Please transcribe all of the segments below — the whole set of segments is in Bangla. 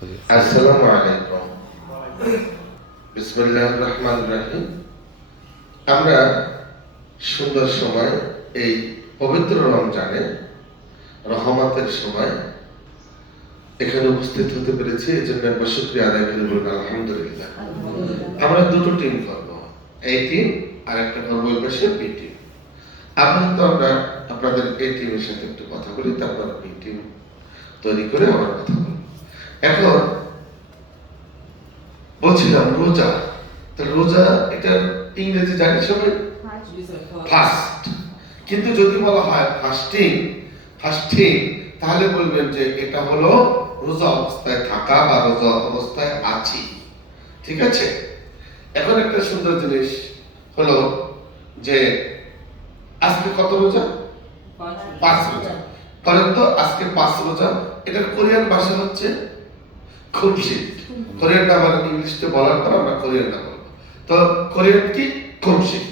আসসালামু আলাইকুম। বিসমিল্লাহির রহমানির রহিম। আমরা সুন্দর সময় এই পবিত্র রমজানে রহমতের সময় এখানে উপস্থিত হতে পেরেছি, এই জন্য একবার শুকরিয়া আদায় করে বলবো আলহামদুলিল্লাহ। আমরা দুটো টিম করবো, এই টিম আর একটা করবো ওই পাশে বি টিম। আপাতত আমরা আপনাদের এই টিমের সাথে একটু কথা বলি, তারপর বি টিম তৈরি করে আবার কথা বলবো। এখন বলছিলাম রোজা, রোজা এটার ইংরেজি জানি সবাই ফাস্ট, কিন্তু যদি বলা হয় ফাস্টিং ফাস্টিং তাহলে বলবেন যে এটা হলো রোজা অবস্থায় থাকা বা রোজা অবস্থায় আছি, ঠিক আছে। এখন একটা সুন্দর জিনিস হলো যে আজকে কত রোজা? 5 রোজা। কারণ তো আজকে 5 রোজা, এটার কোরিয়ান ভাষা হচ্ছে খুমশিট। কোরিয়ানটা আবার ইংলিশে বলার পর আমরা কোরিয়ানটা বলবো। তো কোরিয়ান কি? খুমশিট।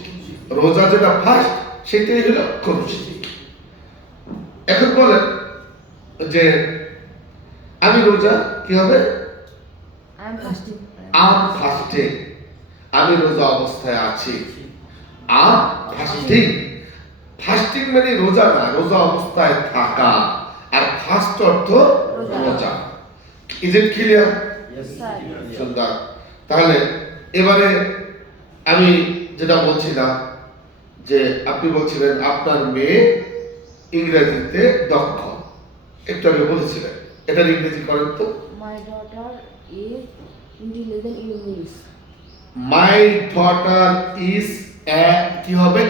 রোজা যেটা ফার্স্ট সেটাই হলো খুমশিট। এখন বলেন যে আমি রোজা কি হবে? আম ফাস্টিং, আমি রোজা অবস্থায় আছি। আম ফাস্টিং, ফাস্টিং মানে রোজা না, রোজা অবস্থায় থাকা। আর ফাস্ট অর্থ রোজা। Is it clear? সুন্দর। তাহলে এবারে আমি যেটা বলছিলাম যে আপনি বলছিলেন আপনার মেয়ে ইংরেজিতে দক্ষ, একটু আগে বলেছিলেন, এটার ইংরেজি করেন তো। My daughter is intelligent in English. My daughter is কি হবে?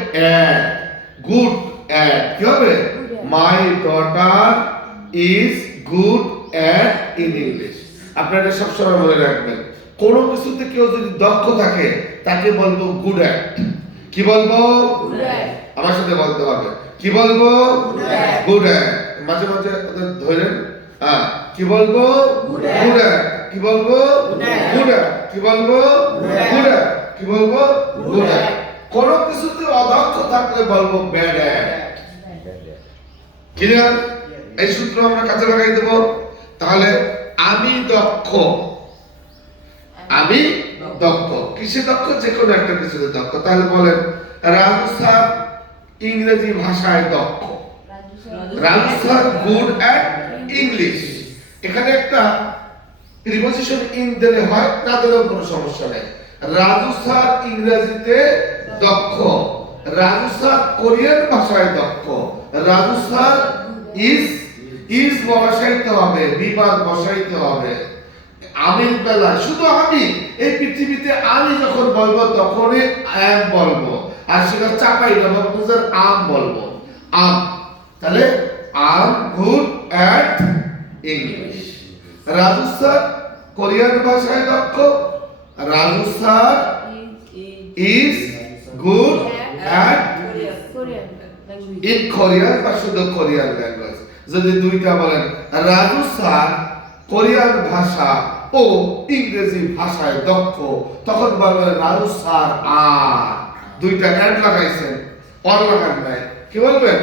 গুড অ্যাট কি হবে? My daughter is good at in English. আপনারা সবসময় মনে রাখবেন, কোনো কিছুতে কেউ যদি দক্ষ থাকে তাকে বলবো গুড অ্যাট। কি বলবো? আমার সাথে বলতে হবে, কি বলবো? Good at. মাঝে মাঝে ওদের ধরেন, হ্যাঁ, কি বলবো? Good at. কি বলবো? Good at. কি বলবো? Good at. কি বলবো? Good at. কোন কিছুতে অদক্ষ থাকলে বলবো ব্যাড অ্যাট। ক্লিয়ার? এই সূত্র আমরা কাজে লাগাই দেব। তাহলে আমি দক্ষ, আমি দক্ষ কিসে দক্ষ? যে কোনো একটা কিছুতে দক্ষ। তাহলে বলেন রাজু স্যার ইংরেজি ভাষায় দক্ষ। Raju sir good at English. এখানে একটা প্রিপজিশন ইন দিলে হয়, না দিলেও কোনো সমস্যা নেই। রাজু স্যার ইংরেজিতে দক্ষ, রাজু স্যার কোরিয়ান ভাষায় দক্ষ। রাজু স্যার ইজ বসাইতে হবে, বিবাদ বসাইতে হবে। আমির বেলায় শুধু আমি, এই পৃথিবীতে আমি যখন বলবো তখনই আম বলবো, আর সেটা চাপাই দেবো, বুঝেন আম বলবো, আম। তাহলে am good at English. Raju sir Korean ভাষায় দক্ষ, Raju sir is good at in Korean বা শুধু কোরিয়ান ল্যাঙ্গুয়েজ। যদি দুইটা বলেন রাজু স্যার কোরিয়ান ভাষা ও ইংরেজি ভাষায় দক্ষ, তখন বলবেন রাজু স্যার আর দুইটা অ্যাড লাগাইছেন, অর লাগান নাই, কি বলবেন?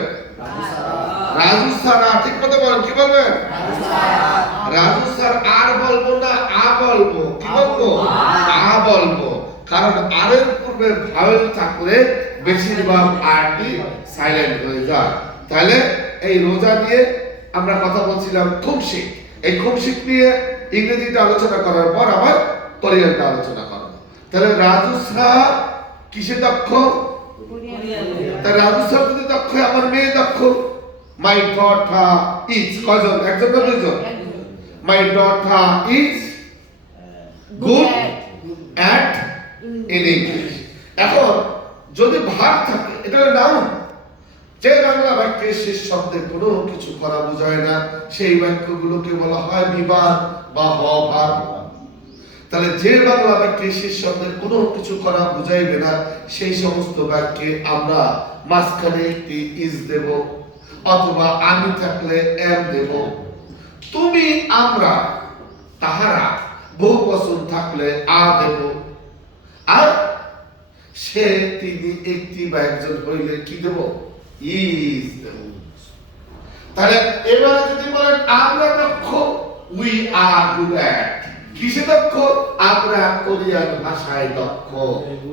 রাজু স্যার আর। ঠিক মতো বলেন, কি বলবেন? রাজু স্যার আর বলবো না, আ বলবো। কি বলবো? আ বলবো। কারণ আর এর পূর্বে ভাওয়েল থাকলে বেশিরভাগ আরটি সাইলেন্ট হয়ে যায়। তাহলে এই রোজা নিয়ে আমরা কথা বলছিলাম খুমশিক। এই খুমশিক নিয়ে ইংরেজিটা আলোচনা করার পর আবার কোরিয়ানটা আলোচনা করব। তাহলে রাজু স্যার কিসে দক্ষ? তাহলে রাজু স্যার যদি দক্ষ, আমার মেয়ে দক্ষ। মাই ডটার ইজ, কয়জন? একজন না দুইজন? My daughter is good at in English. এখন যদি ভার্ব থাকে, এটা নাউন। যে বাংলা বাক্যে শেষ শব্দে কোনো কিছু করা বোঝায় না, সেই বাক্যগুলোকে বলা হয় বিবাদ বা ভার্ব। তাহলে যে বাংলা বাক্যে শেষ শব্দে কোনো কিছু করা বোঝাইবে না, সেই সমস্ত বাক্যে আমরা মাঝখানে একটি ইজ দেব, অথবা আমি থাকলে এম দেব। তুমি, আমরা, তাহারা বহুবচন থাকলে আ দেব। আর সে, তিনি, একটি বা একজন হইলে কি দেব? ইজ দেব। তাহলে এবারে যদি বলেন আমরা দক্ষ, উই আর গুড অ্যাট। কিসে দক্ষ? আমরা কোরিয়ান ভাষায় দক্ষ।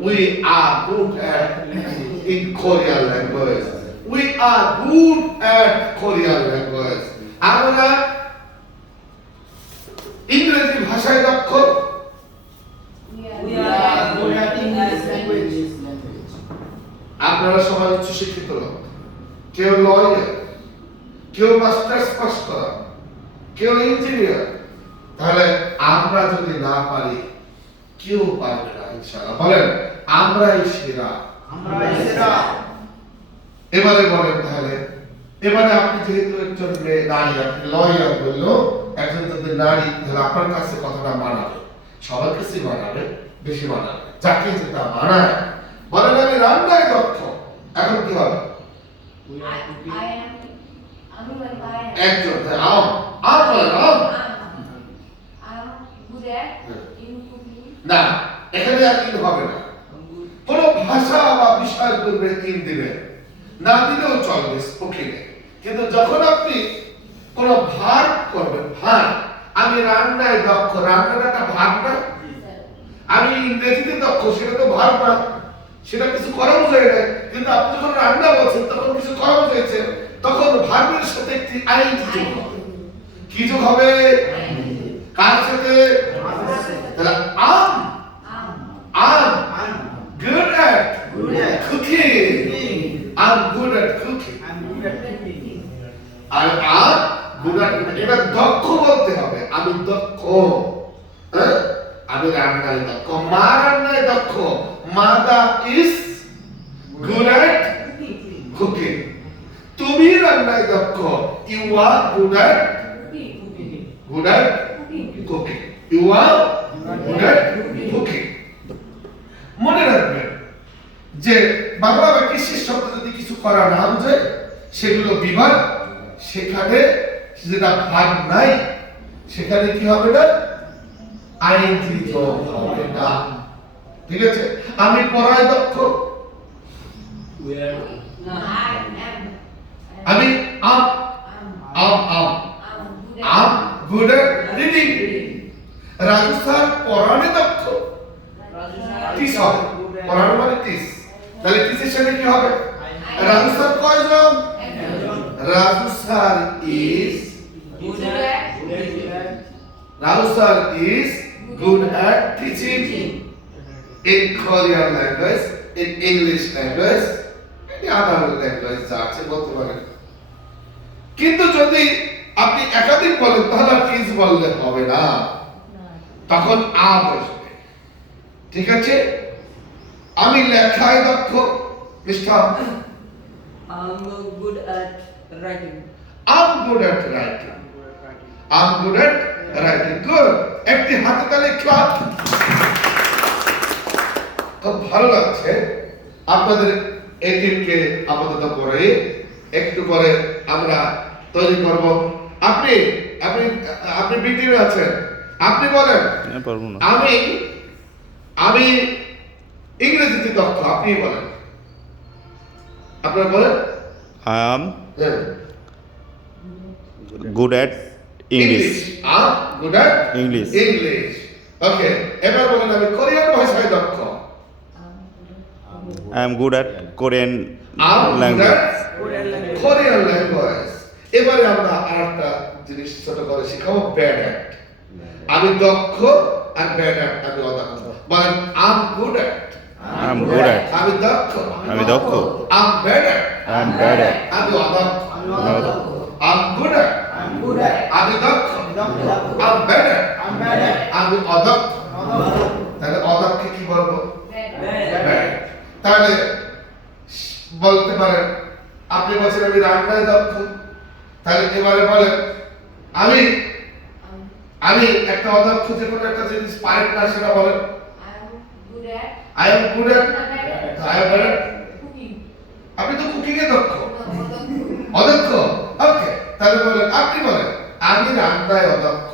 We are good at in Korean language. We are good at Korean language. আমরা ইংরেজি ভাষায় দক্ষ। We are good at English language. আপনারা সবাই উচ্চ শিক্ষিত লোক, কেউ লয়ার, কেউ মাস্টার্স পাস করা, কেউ ইঞ্জিনিয়ার। তাহলে আমরা যদি না পারি কেউ পারবে না ইনশাআল্লাহ। বলেন আমরাই সেরা। এবারে বলেন তাহলে, এবারে আপনি যেহেতু একজন মেয়ে নারী, আপনি লয়ার বললো, একজন যদি নারী, তাহলে আপনার কাছে কথাটা মানাবে, সবার কাছে মানাবে, বেশি মানাবে, যাকে যেটা মানায়। বলেন আমি রান্নায় দক্ষ। এখন কি হবে? একজন আম আম বলেন আম। না, এখানে আর ইন হবে না। কোন ভাষা বা বিষয়ের পূর্বে ইন দিবেন, না দিলেও চলবে ওকে। কিন্তু যখন আপনি কোন ভার্ব করবেন, ভার্ব, আমি রান্নায় দক্ষ, রান্নাটা একটা ভার্ব না? আমি ইংরেজিতে দক্ষ, সেটা তো ভার্ব না, সেটা কিছু করা বোঝায় না। কিন্তু আপনি যখন রান্না বলছেন তখন কিছু করা বোঝাইছে, তখন ভার্বের সাথে একটি আইএনজি যোগ হবে। কি যোগ হবে? কার সাথে? তাহলে আম আম good at cooking. I'm good at cooking. R um good at cooking। এটা দক্ষ বলতে হবে, আমি দক্ষ। হ্যাঁ, আমি রান্নায় দক্ষ। মা রান্নায় দক্ষ। মাদা is good at cooking. তুমি রান্নায় দক্ষ। You are good at cooking. You are good at cooking. মনে রাখবেন যে বাংলা বাক্যে শেষ শব্দ যদি কিছু করা না বোঝায়, সেগুলো বিভাগ। সেখানে যেটা ভাগ নাই, সেখানে কি হবে না? আইএনজি যোগ হবে না। ঠিক আছে? আমি পড়ায় দক্ষ। আমি am am am am good at reading. Raju sir পড়ানে দক্ষ। টিস হবে, পড়ানো মানে টিস। তাহলে টিসের সাথে কি হবে? রাজু স্যার কয়জন? Raju sir is good at teaching in Korean language, in English language, any other language যা আছে বলতে পারেন। কিন্তু যদি আপনি একাধিক বলেন তাহলে ইজ বললে হবে না, তখন আ বসবে। ঠিক আছে? আমি লেখায় দক্ষ। Mister I'm good at writing. I'm good at writing. I'm good at writing. Good. একটি হাতে তালি ক্লাপ। খুব ভালো লাগছে আপনাদের এই টিমকে আপাতত পরে, একটু পরে আমরা তৈরি করব। আপনি আপনি আপনি বিটিভি আছেন, আপনি বলেন পারবো না। আমি আমি ইংরেজিতে দক্ষ, আপনি বলেন। আপনারা বলেন I am হ্যাঁ, good at English. I'm good at English. English. ওকে, এবার বলেন আমি কোরিয়ান ভাষায় দক্ষ। I am good at Korean I'm good language. at Korean language. এবারে আমরা আরেকটা জিনিস ছোট করে শিখাবো, ব্যাড অ্যাট। আমি দক্ষ আর ব্যাড অ্যাট আমি অদক্ষ। বলেন I'm good at। I am good at. আমি দক্ষ। আমি দক্ষ। I'm bad at। I am bad at. আমি অদক্ষ। আমি অদক্ষ। I'm good at। আমি দক্ষ। I'm bad at। আমি অদক্ষ। তাহলে অদক্ষে কি বলবো? Bad। তাহলে বলতে পারেন, আপনি বলছেন আমি রান্নায় দক্ষ। তাহলে এবারে বলেন আমি আমি একটা অদক্ষ যে কোনো একটা জিনিস পারি না, সেটা বলেন। I am good at। I am bad at। আপনি তো কুকিং এ দক্ষ। অদক্ষ। ওকে, তাহলে বলেন, আপনি বলেন আমি রান্নায় অদক্ষ।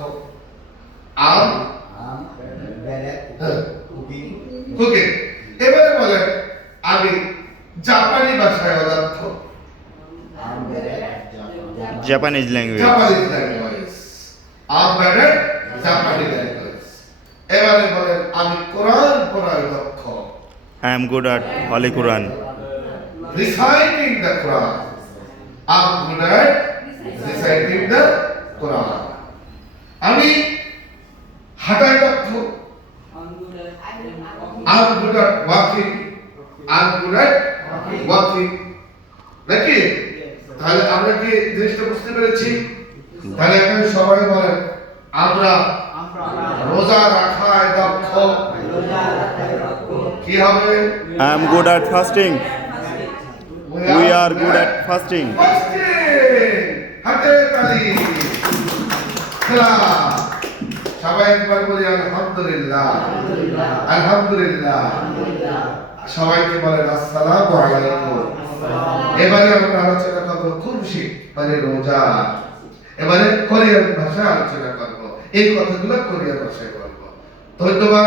I'm cooking. এবারে বলেন আমি জাপানি ভাষায় অদক্ষ। Japanese language. Japanese language. I'm bad এবারে বলেন আমি কোরআন পড়ায় দক্ষ। I am good at Holy Quran. Reciting the Quran. I'm good at reciting the Quran. আমি হাঁটায় দক্ষ। I'm good at walking. I'm good at walking. নাকি? তাহলে আমরা কি জিনিসটা বুঝতে পেরেছি? তাহলে এখন সবাই বলেন আমরা রোজা রাখায় দক্ষ। কি হবে? I am good at fasting. We are good at fasting. হাতে তালি। খেলা। সবাই একবার বলি আলহামদুলিল্লাহ। আলহামদুলিল্লাহ। সবাইকে বলেন আসসালামু আলাইকুম। এবারে আমরা আলোচনা করব খুশি মানে রোজা। এবারে কোরিয়ান ভাষায় আলোচনা করব। এই কথাগুলো কোরিয়ান ভাষায় বলবো। ধন্যবাদ।